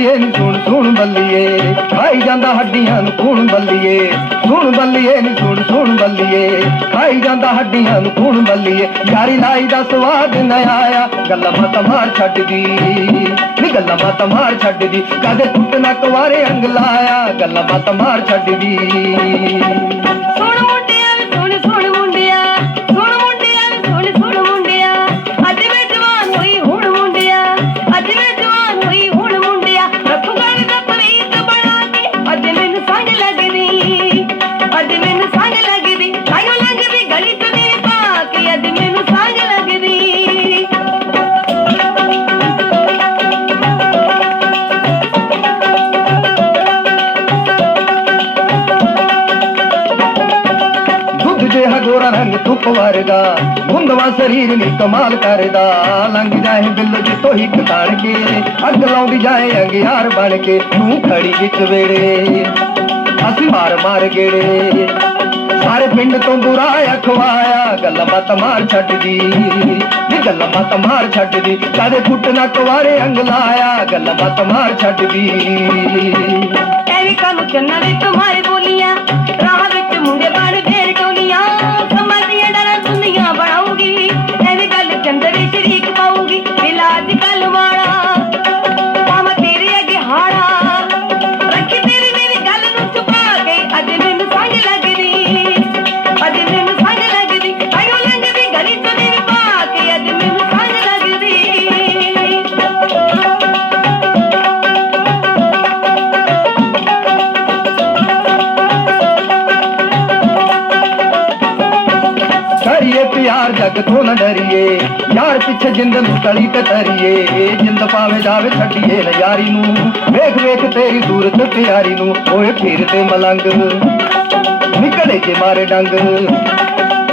ਬੱਲੀਏ ਨੀ ਸੁਣ ਸੁਣ ਬੱਲੀਏ। ਖਾਈ ਜਾਂਦਾ ਹੱਡੀਆਂ ਨੂੰ ਖੂਨ ਬੱਲੀਏ। ਸੁਣ ਬੱਲੀਏ ਨੀ ਸੁਣ ਸੁਣ ਬੱਲੀਏ। ਖਾਈ ਜਾਂਦਾ ਹੱਡੀਆਂ ਨੂੰ ਖੂਨ ਬੱਲੀਏ। ਯਾਰੀ ਲਾਈ ਦਾ ਸਵਾਦ ਨਾ ਆਇਆ। ਗੱਲਾਂ ਬਾਤ ਮਾਰ ਛੱਡਦੀ ਨੀ ਗੱਲਾਂ ਬਾਤਾਂ ਮਾਰ ਛੱਡਦੀ ਕਦੇ ਟੁੱਟ ਨਾ ਕੁਵਾਰੇ ਅੰਗ ਲਾਇਆ। ਗੱਲਾਂ ਬਾਤਾਂ ਮਾਰ ਛੱਡਦੀ ਸੁਣ ਮੁੰਡੇ ਧੁੱਪ ਵਰਗਾ ਗੁੰਦਵਾ ਸਰੀਰ ਨੀ ਕਮਾਲ ਕਰਦਾ। ਲੰਘ ਜਾਏ ਬਿੱਲ ਜਿੱਤੋਂ ਹੀ ਕਤਾਰ ਕੇ, ਅੱਗ ਲਾਉਂਦੀ ਜਾਏ ਅੰਗਿਆਰ ਬਣ ਕੇ ਤੂੰ ਖੜੀ ਵਿੱਚ ਵੇੜੇ। ਅਸੀਂ ਮਾਰ ਮਾਰ ਗੇੜੇ। ਸਾਰੇ ਪਿੰਡ ਤੋਂ ਬੁਰਾ ਅਖਵਾਇਆ ਗੱਲਾਂ ਬਾਤਾਂ ਮਾਰ ਛੱਡਦੀ। ਨੀ ਗੱਲਾਂ ਬਾਤਾਂ ਮਾਰ ਛੱਡਦੀ, ਕਦੇ ਫੁੱਟ ਨਾ ਕੁਵਾਰੇ ਅੰਗ ਲਾਇਆ, ਗੱਲਾਂ ਬਾਤਾਂ ਮਾਰ ਛੱਡਦੀ। ਐਵੇਂ ਕੰਮ ਚੰਨਾ ਵੇ ਤੁਮਾਰੇ ਪਿਆਰ ਨਾ ਡਰੀਏ? ਯਾਰ ਪਿੱਛੇ ਜਿੰਦ ਨੂੰ ਕਲੀ ਤੇ ਤਰੀਏ। ਜਿੰਦ ਪਾਵੇ ਜਾਵੇ ਛੱਡੀਏ ਨਾ ਯਾਰੀ ਨੂੰ। ਵੇਖ ਵੇਖ ਤੇਰੀ ਸੂਰਤ ਪਿਆਰੀ ਨੂੰ। ਓਏ ਫੇਰ ਤੇ ਮਲੰਗ। ਨਿਕਲੇ ਜੇ ਮਾਰੇ ਡੰਗ।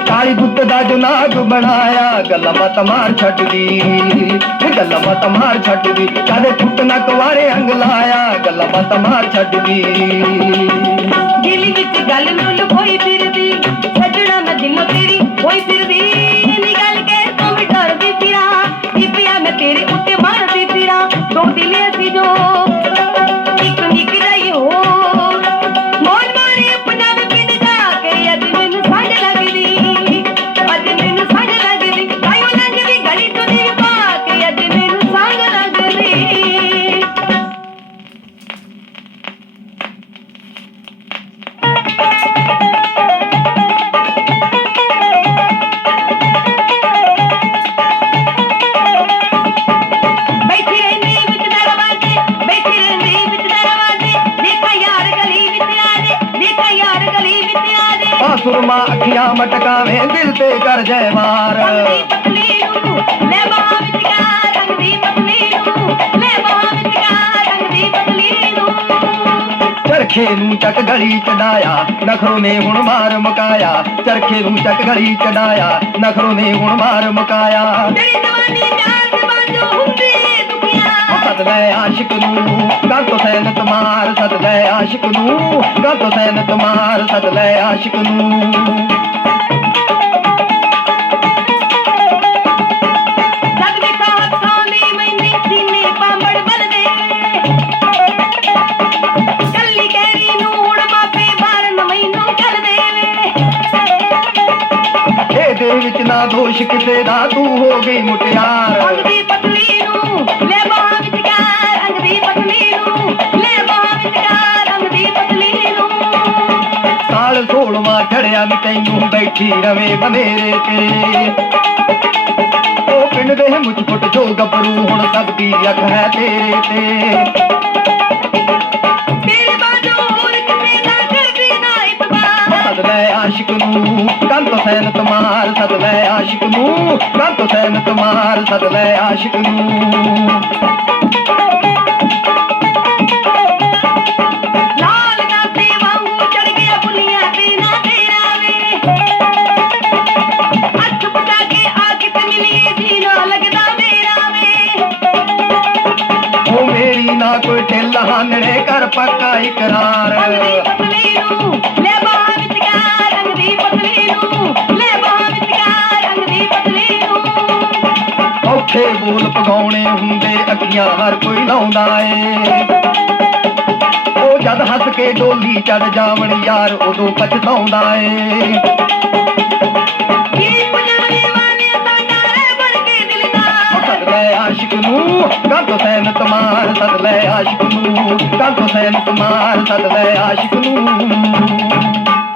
ਕਾਲੀ ਬੁੱਤ ਦਾ ਜਨਾਗ ਬਣਾਇਆ। ਗੱਲਾਂ ਮਤ ਮਾਰ ਛੱਡਦੀ। ਗੱਲਾਂ ਮਤ ਮਾਰ ਛੱਡਦੀ। ਕਦੇ ਟੁੱਟ ਨਾ ਕੁਵਾਰੇ ਅੰਗ ਲਾਇਆ। ਗੱਲਾਂ ਮਤ ਮਾਰ ਛੱਡਦੀ। ਦਿਲ ਵਿੱਚ ਗੱਲ ਨੂੰ ਲੁਕੋਈ ਫਿਰਦੀ। ਸੱਜਣਾ ਮੈਂ ਦਿਲੋਂ ਤੇਰੀ ਹੋਈ ਫਿਰਦੀ। ਮਟਕਾਵੇਂ ਦਿਲ ਤੇ ਕਰ ਜੈ ਮਾਰ ਚਰਖੇ ਨੂੰ ਚੱਕ ਗਲੀ ਚੜਾਇਆ ਨਖਰੋ ਨੇ ਹੁਣ ਮਾਰ ਮੁਕਾਇਆ। ਚਰਖੇ ਨੂੰ ਚੱਕ ਗਲੀ ਚੜਾਇਆ ਨਖਰੋ ਨੇ ਹੁਣ ਮਾਰ ਮੁਕਾਇਆ। ਤੇਰੀ ਜਵਾਨੀ ਦੇ ਬਾਝੋਂ ਹੁੰਦੀ ਦੁਖੀਆਂ ਸਦ ਲੈ ਆਸ਼ਿਕ ਨੂੰ ਗੰਤ ਸੈਨ ਤੁਮਾਰ ਸਦ ਲੈ ਆਸ਼ਿਕ ਨੂੰ ਗੰਤ ਸੈਨ ਤੁਮਾਰ ਸਦ ਲੈ ਆਸ਼ਿਕ ਨੂੰ। ਵਿੱਚ ਨਾ ਦੋਸ਼ ਕਿਸੇ ਦਾ, ਤੂੰ ਹੋ ਗਈ ਮੁਟਿਆਰ। ਅੰਗ ਦੀ ਪਤਲੀ ਨੂੰ ਲੈ ਬਾਹਾਂ ਵਿੱਚ ਅੰਗ ਦੀ ਪਤਲੀ ਨੂੰ ਲੈ ਬਾਹਾਂ ਵਿੱਚ ਅੰਗ ਦੀ ਪਤਲੀ ਨੂੰ ਸਾਲ ਸੋਲਵਾ ਝੜਿਆ ਵੀ ਤੈਨੂੰ। ਬੈਠੀ ਰਵੇ ਬਨੇਰੇ ਤੇ। ਉਹ ਪਿੰਡ ਦੇ ਮੁੱਛ ਫੁੱਟ ਜੋ ਗੱਭਰੂ ਹੁਣ ਸਭ ਦੀ ਅੱਖ ਹੈ ਤੇਰੇ ਤੇ। ਆਸ਼ਿਕ ਨੂੰ ਕੰਤ ਸੈਨ ਤੁਮਾਰ ਸਦ ਲੈ ਆਸ਼ਿਕ ਨੂੰ ਕੰਤ ਸੈਨ ਤੁਮਾਰ ਸਦ ਲੈ ਆਸ਼ਿਕ ਨੂੰ। ਨਾ ਕੋਈ ਢਿੱਲ ਹਾਨਣੇ ਕਰ ਪੱਕਾ ਇਕਰਾਰ। ਪਤਲੀ ਨੂੰ ਲੈ ਬਾਹਾਂ ਵਿੱਚ ਕਾ ਰੰਗ ਦੀ ਪਤਲੀ ਨੂੰ ਲੈ ਬਾਹਾਂ ਵਿੱਚ ਕਾ ਰੰਗ ਦੀ ਪਤਲੀ ਨੂੰ ਔਖੇ ਬੋਲ ਪਗਾਉਣੇ ਹੁੰਦੇ ਅੱਖੀਆਂ ਹਰ ਕੋਈ ਲਾਉਂਦਾ ਏ। ਉਹ ਜਦ ਹੱਸ ਕੇ ਡੋਲੀ ਚੜ ਜਾਵਣ ਯਾਰ ਉਦੋਂ ਪਛਤਾਉਂਦਾ ਏ। ਨੂੰ ਕਰ ਦੋ ਤਮਾਰ ਮਾਰ ਸਦ ਲੈ ਆਸ਼ਿਕ ਨੂੰ ਕਰ ਦੋ ਸੈਨਤ ਸਦ ਲੈ ਆਸ਼ਿਕ ਨੂੰ।